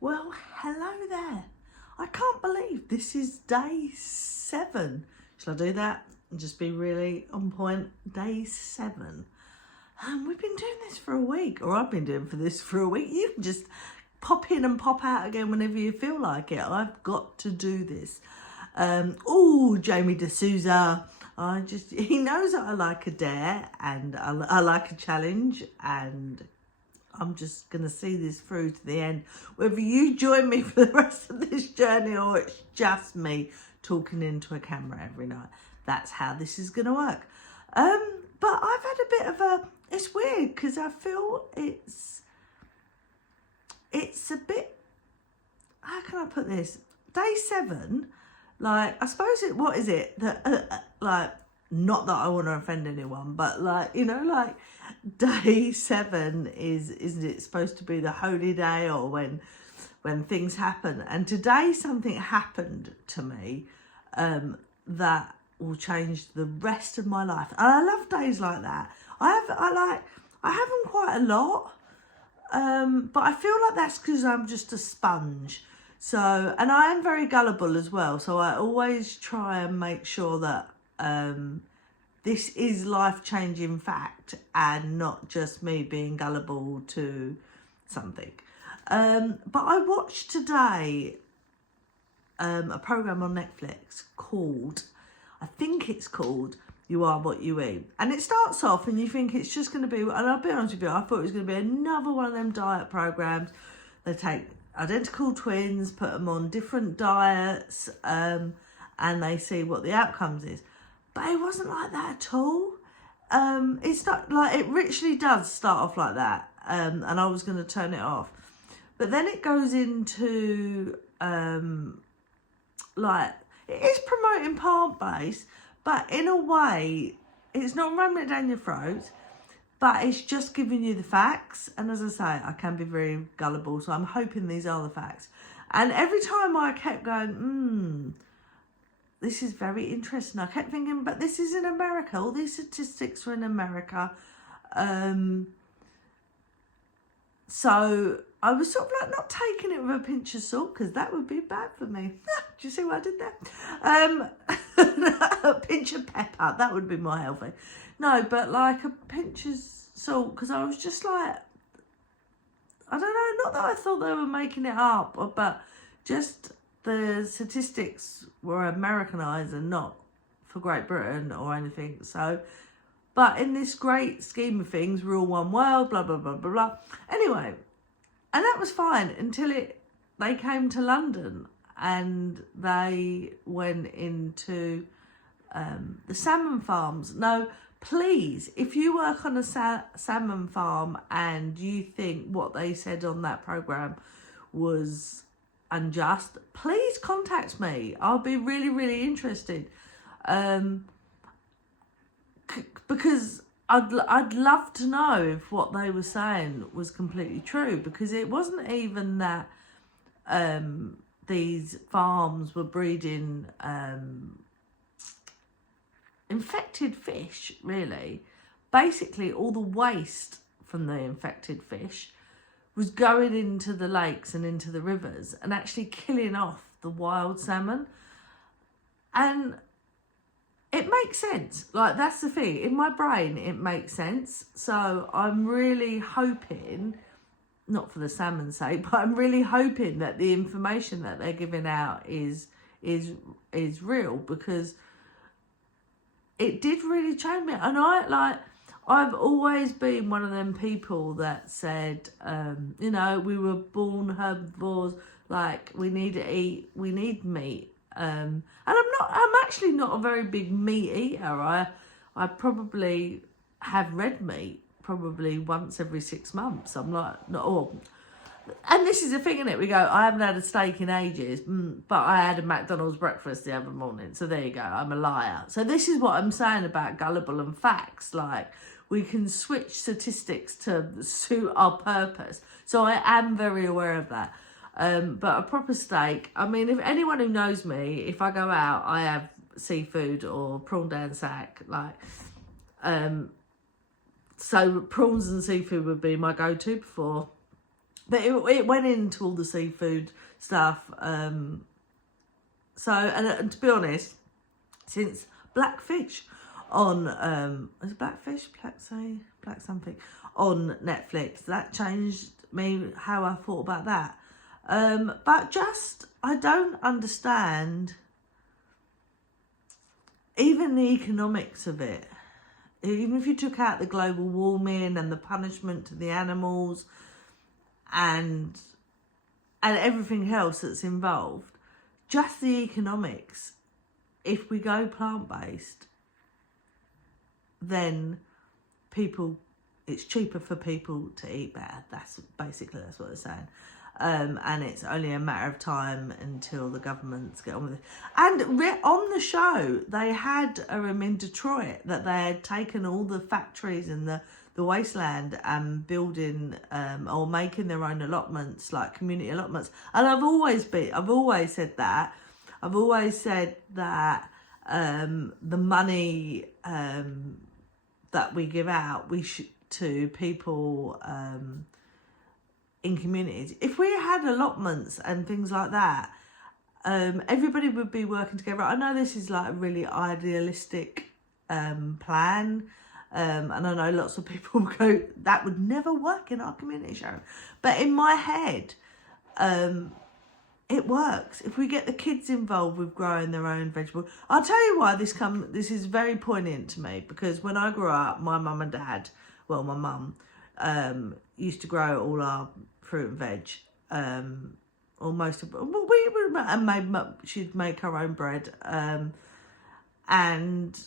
Well, hello there. I can't believe this is day 7. Shall I do that and just be really on point? Day 7. We've been doing this for a week, or I've been doing this for a week. You can just pop in and pop out again whenever you feel like it. I've got to do this. Jamie D'Souza. He knows that I like a dare and I like a challenge, and I'm just going to see this through to the end. Whether you join me for the rest of this journey or it's just me talking into a camera every night, that's how this is going to work. But I've had a bit of it's weird because I feel it's a bit, how can I put this? Day 7, like, I suppose what is it? That, not that I want to offend anyone, but day 7 isn't it supposed to be the holy day, or when things happen? And today something happened to me that will change the rest of my life. And I love days like that. I have them quite a lot, but I feel like that's because I'm just a sponge. So, and I am very gullible as well. So I always try and make sure that this is life-changing fact and not just me being gullible to something. But I watched today a programme on Netflix called, I think it's called You Are What You Eat. And it starts off and you think it's just going to be, and I'll be honest with you, I thought it was going to be another one of them diet programmes. They take identical twins, put them on different diets, and they see what the outcomes is. But it wasn't like that at all. It's not like, it literally does start off like that, and I was going to turn it off. But then it goes into it is promoting plant-based, but in a way it's not ramming it down your throat, but it's just giving you the facts. And as I say, I can be very gullible, so I'm hoping these are the facts. And every time I kept going, this is very interesting. I kept thinking, but this is in America. All these statistics are in America. So I was sort of like not taking it with a pinch of salt, because that would be bad for me. Do you see what I did there? A pinch of pepper, that would be more healthy. No, but like a pinch of salt, because I was just like, I don't know, not that I thought they were making it up, but just the statistics were Americanized and not for Great Britain or anything. So, but in this great scheme of things, we're all one world, blah, blah, blah, blah, blah. Anyway, and that was fine until they came to London and they went into the salmon farms. No, please, if you work on a salmon farm and you think what they said on that programme was unjust, please contact me. I'll be really, really interested. Because I'd love to know if what they were saying was completely true, because it wasn't even that these farms were breeding infected fish, really. Basically, all the waste from the infected fish was going into the lakes and into the rivers and actually killing off the wild salmon. And it makes sense. Like, that's the thing. In my brain, it makes sense. So I'm really hoping, not for the salmon's sake, but I'm really hoping that the information that they're giving out is real, because it did really change me. And I've always been one of them people that said, we were born herbivores, like we need meat. And I'm actually not a very big meat eater. I probably have red meat probably once every 6 months. I'm like, and this is the thing, isn't it? We go, I haven't had a steak in ages, but I had a McDonald's breakfast the other morning. So there you go, I'm a liar. So this is what I'm saying about gullible and facts. Like, we can switch statistics to suit our purpose. So I am very aware of that. But a proper steak, I mean, if anyone who knows me, if I go out, I have seafood or prawn down sack, so prawns and seafood would be my go-to before But it went into all the seafood stuff. So, and to be honest, since Blackfish on, is it Blackfish? Black something on Netflix, that changed me, how I thought about that. But just, I don't understand even the economics of it. Even if you took out the global warming and the punishment to the animals and everything else that's involved, just the economics, if we go plant-based, then it's cheaper for people to eat better. That's what they're saying. And it's only a matter of time until the governments get on with it. And on the show, they had in Detroit that they had taken all the factories and the wasteland and building or making their own allotments, like community allotments. And I've always said that. I've always said that the money that we give out, to people in communities, if we had allotments and things like that, everybody would be working together. I know this is like a really idealistic plan, and I know lots of people go, that would never work in our community, Sharon. But in my head, it works. If we get the kids involved with growing their own vegetables. I'll tell you why this is very poignant to me, because when I grew up, my mum and dad, well, my mum, used to grow all our fruit and veg, or most of it. And she'd make her own bread. And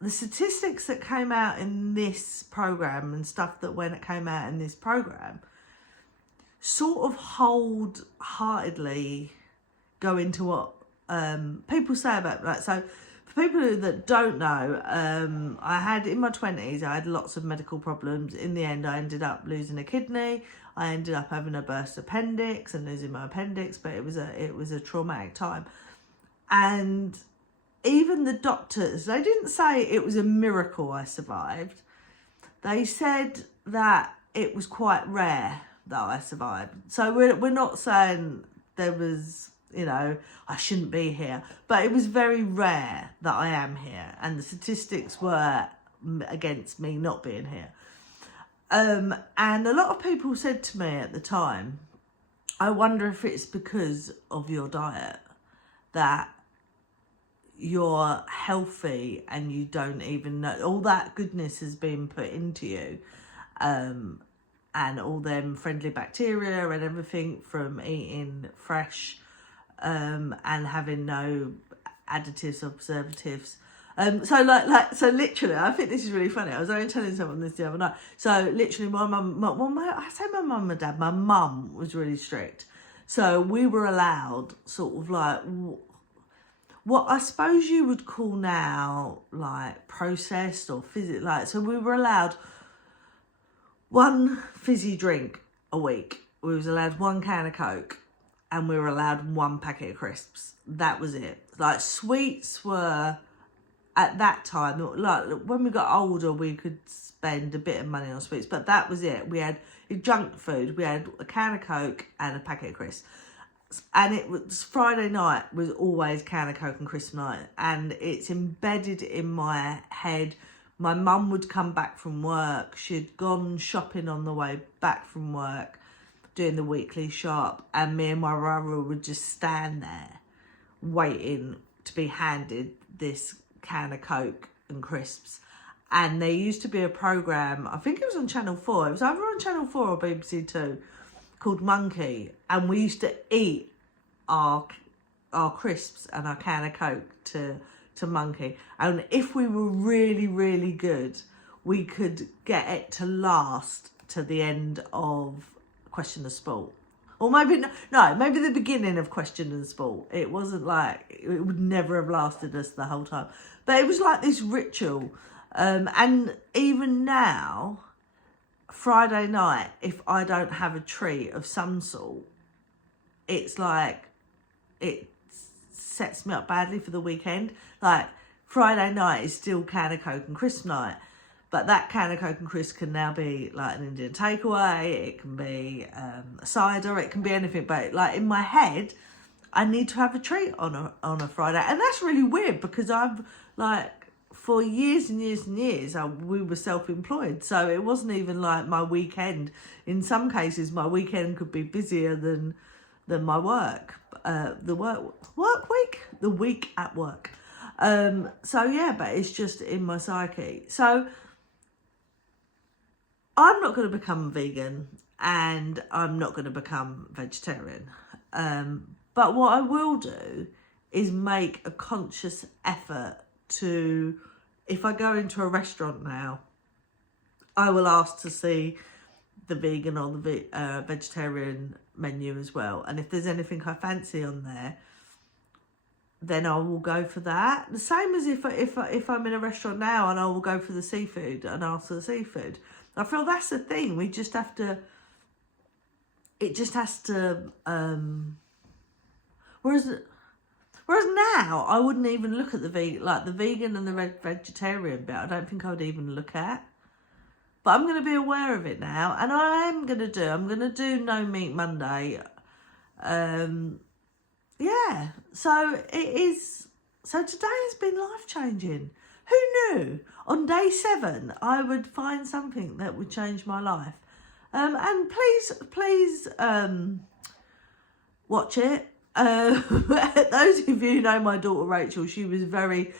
the statistics that came out in this program and stuff that came out in this program sort of wholeheartedly go into what people say about that. So for people that don't know, I had in my 20s, I had lots of medical problems. In the end, I ended up losing a kidney. I ended up having a burst appendix and losing my appendix, but it was a traumatic time. And even the doctors, they didn't say it was a miracle I survived. They said that it was quite rare that I survived. So we're not saying there was, I shouldn't be here, but it was very rare that I am here, and the statistics were against me not being here. And a lot of people said to me at the time, I wonder if it's because of your diet that you're healthy and you don't even know all that goodness has been put into you, and all them friendly bacteria and everything from eating fresh, and having no additives or preservatives. So literally, I think this is really funny. I was only telling someone this the other night. So literally, my mum, I say my mum and dad, my mum was really strict. So we were allowed sort of like what I suppose you would call now like processed or so we were allowed one fizzy drink a week. We was allowed one can of Coke, and we were allowed one packet of crisps. That was it. Like sweets were, at that time, like when we got older, we could spend a bit of money on sweets, but that was it. We had junk food. We had a can of Coke and a packet of crisps. And it was Friday night was always can of Coke and crisp night, and it's embedded in my head. My mum would come back from work. She'd gone shopping on the way back from work, doing the weekly shop, and me and my brother would just stand there waiting to be handed this can of Coke and crisps. And there used to be a programme, I think it was on Channel 4, it was either on Channel 4 or BBC 2, called Monkey, and we used to eat our crisps and our can of Coke to Monkey. And if we were really, really good, we could get it to last to the end of Question of Sport. Or maybe, maybe the beginning of Question and Sport. It wasn't like, it would never have lasted us the whole time. But it was like this ritual. And even now, Friday night, if I don't have a treat of some sort, it's like, it sets me up badly for the weekend. Like, Friday night is still can of Coke and crisp night. But that can of Coke and Crisp can now be like an Indian takeaway. It can be a cider. It can be anything. But like in my head, I need to have a treat on a Friday, and that's really weird because I've like for years and years and years we were self-employed, so it wasn't even like my weekend. In some cases, my weekend could be busier than my work. The week at work. So yeah, but it's just in my psyche. So I'm not going to become vegan and I'm not going to become vegetarian. But what I will do is make a conscious effort to, if I go into a restaurant now, I will ask to see the vegan or the vegetarian menu as well. And if there's anything I fancy on there, then I will go for that. The same as if I'm in a restaurant now and I will go for the seafood and ask for the seafood. I feel that's the thing. We just have to. It just has to. Whereas now I wouldn't even look at the vegan and the vegetarian bit. I don't think I would even look at. But I'm going to be aware of it now, and I'm going to do No Meat Monday. Yeah, so it is. So today has been life-changing. Who knew? On day 7, I would find something that would change my life. And please watch it. Those of you who know my daughter Rachel, she was very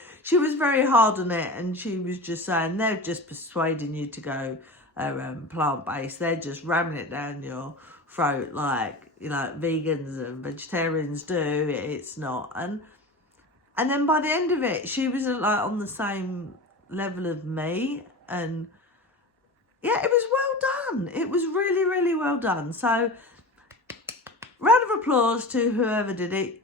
hard on it, and she was just saying they're just persuading you to go plant-based. They're just ramming it down your throat like, you know, vegans and vegetarians do. It's not. And then by the end of it, she was like on the same level of me, and yeah, it was well done. It was really, really well done. So round of applause to whoever did it.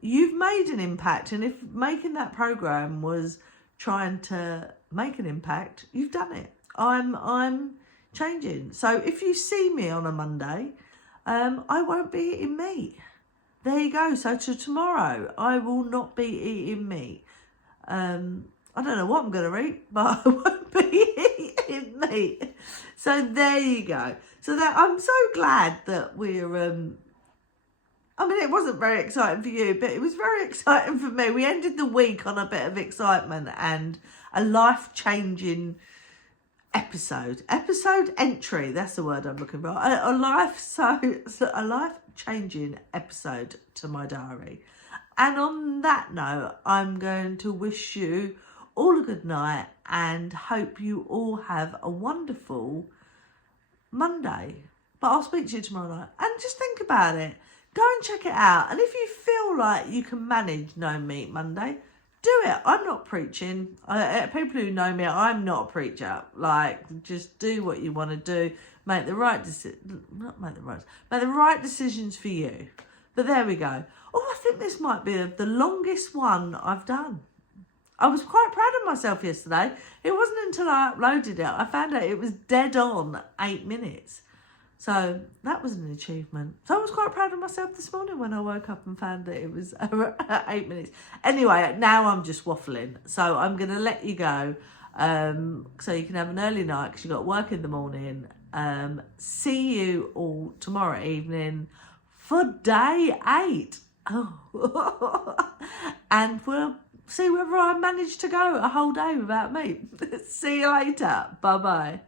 You've made an impact, and if making that program was trying to make an impact, you've done it. I'm changing. So if you see me on a Monday, I won't be eating meat. There you go. So to tomorrow, I will not be eating meat. I don't know what I'm going to eat, but I won't be eating meat. So there you go. So that I'm so glad that we're. I mean, it wasn't very exciting for you, but it was very exciting for me. We ended the week on a bit of excitement and a life-changing episode entry. That's the word I'm looking for. A life-changing episode to my diary. And on that note, I'm going to wish you all a good night and hope you all have a wonderful Monday. But I'll speak to you tomorrow night. And just think about it. Go and check it out. And if you feel like you can manage No Meat Monday, do it. I'm not preaching. People who know me, I'm not a preacher. Like, just do what you want to do. Make the right decisions for you. But there we go. Oh, I think this might be the longest one I've done. I was quite proud of myself yesterday. It wasn't until I uploaded it, I found out it was dead on 8 minutes. So that was an achievement. So I was quite proud of myself this morning when I woke up and found that it was 8 minutes. Anyway, now I'm just waffling. So I'm going to let you go so you can have an early night because you've got work in the morning. See you all tomorrow evening for day 8. Oh. And we'll see whether I manage to go a whole day without me. See you later. Bye-bye.